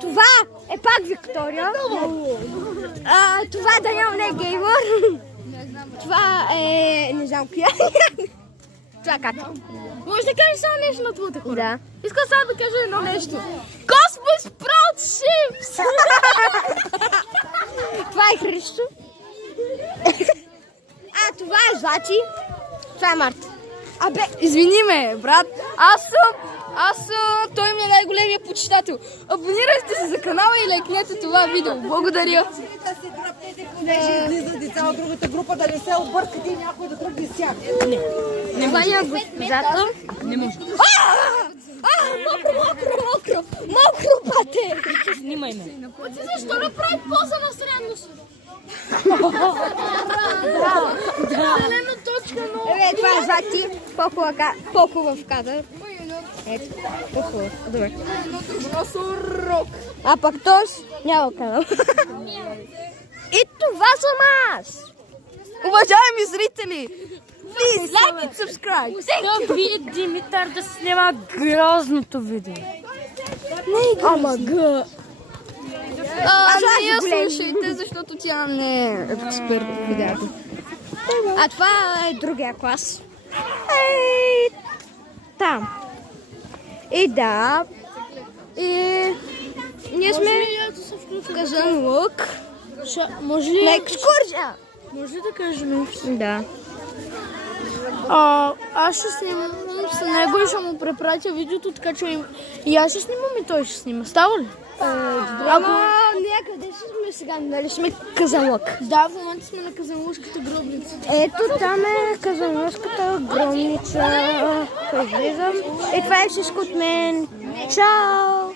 Това е пак Виктория. Това е Даниел, не е Гейбър. Това е... не знам коя. Това е Катя. Може да кажеш само нещо на твоите хора? Да. Искам само да кажа едно нещо. Cosmos Proud Ships! Това е Христо. Това е Злати. Това е Марта. Извини ме, брат. Той ми е най-големия почитател. Абонирайте се за канала и лайкнете това видео. Благодаря. Да се дръпнете, понеже излиза деца от другата група, да не се объркате и някой да тръгне с тях. Това няма госпожата. Не може. Мокро пате. Снимай ме. Ти защо не прави поза на средност? Зелена точка, но... Това е Злати. По-хубав кадър. Ето, по-хубав. Добре. А пък този няма канал. И това съм аз. Уважаеми зрители, please like and subscribe. Да вие Димитър да снима грозното видео. Ама г. Не я слушайте, защото тя не е експерт в видеото. А това е другия клас. Там. И да. И ние сме в Казанлък. Може На ли, екскурзия. може ли да кажем нещо? Да. Аз ще снимам с него и ще му препратя видеото, така че и аз ще снимам и той ще снима. Става ли? Ама някъде сме сега, нали сме Казанлък. Да, в момента сме на Казанлъшката гробница. Ето там е Казанлъшката гробница. Излизам. И това е всичко от мен. Чао!